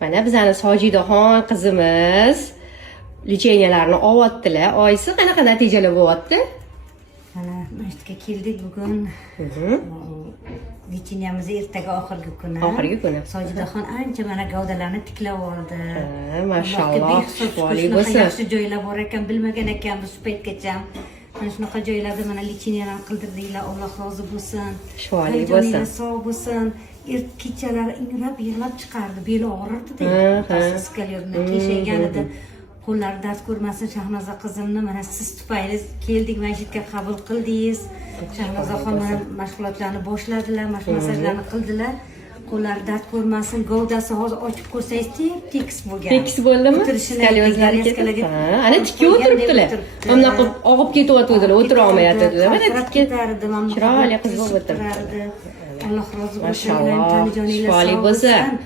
Mana bizani Sojidaxon qizimiz lecheniyalarni olyaptilar. Oyisi qanaqa natijalar bo'lyapti? Mana masjidga keldik bugun. Lecheniyamizni ertaga oxirgi kuni. Oxirgi kuni. Sojidaxon ancha mana gavdalarni tiklab oldi. Mashalloh, shifoli bo'lsin. Yaxshi joylar bor ekan, bilmagan ekanmiz shu paytgacha. Mana shunaqa joylarda mana lecheniyalarni qildirdinglar. Alloh rozi bo'lsin. Shifoli bo'lsin. Sog' bo'lsin. Kechalari ingrab yig'lab chiqardi, beli og'rirdi. Skalyozdan keshaganida qo'llari dard ko'rmasin. Shahnoza qizimni mana siz tufayli keldik, masjidga qabul qildingiz. Shahnozaxon mana mashg'ulotlarni boshladilar, masajlarni qildilar. Qo'llari dard ko'rmasin. Gavdasi hozir ochib ko'rsangiz tekis bo'lgan. Tekis bo'ldimi? Skalyozlarga ketdi. Ana tikka o'tiribdilar. Bundan og'ib ketyotgandilar, o'tira olmayotgandilar. Mana tikka. Chiroyli qiz bo'lib o'tiribdi. Alloh rozi bo'lsin. Mashalloh, shifoli bo'lsin.